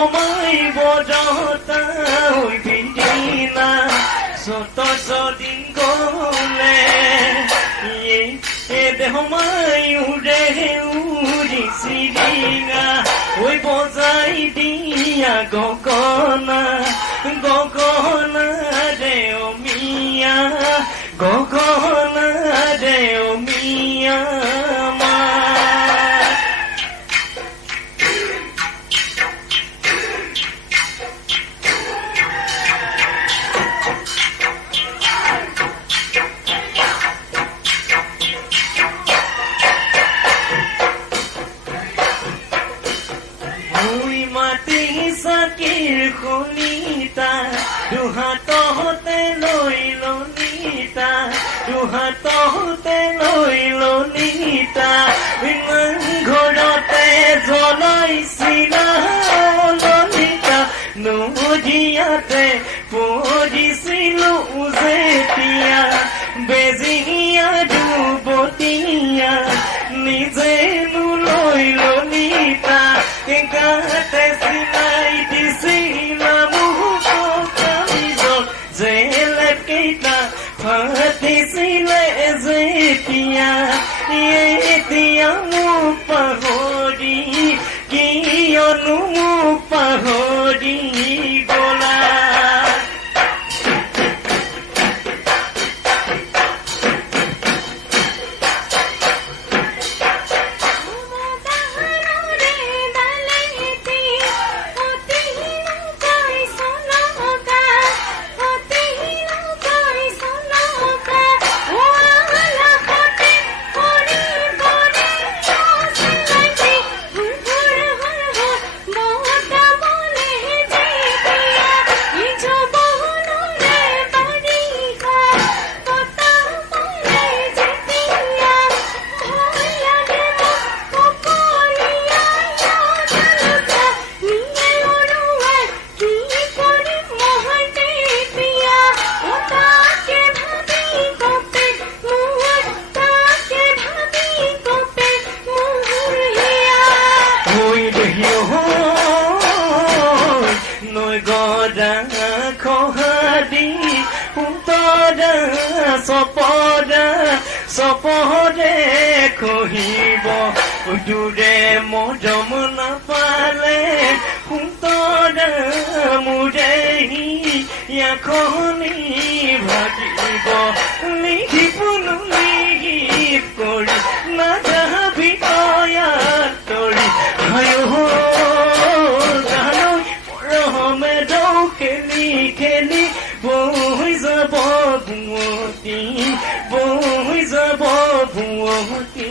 homai bodota oi bindina soto sodin gole ye de homai ude udi sidinga oi bozai dia gogona de omia gogona de omia sakir khunita duhatote loilonita duhatote loilonita ঘৰতে জ্বলাইছিলা ললিতা নদীয়াতে পঢ়িছিলো যেতিয়া বেজিয়া দুবতীয়া নিজে লৈ ললিতা গাতে চিলাই দিছিলা মোক কামিজত জেলেত কেইটা ফাটিছিলে যেতিয়া এতিয়া মোক পাহৰি কিয়নো মোক পাহৰি গলা সপদে কহিব দূৰে মজম নাপালে সুতৰা মোৰে ইয়াখনি ভাগিব লিখিবনো লিখিব কৰি নাযাবি তয়াত তৰি হায়ো জানৈ ৰহমে দৌ খেলি খেলি বৈ যাব বুৱতী বৈ যাব বুৱতী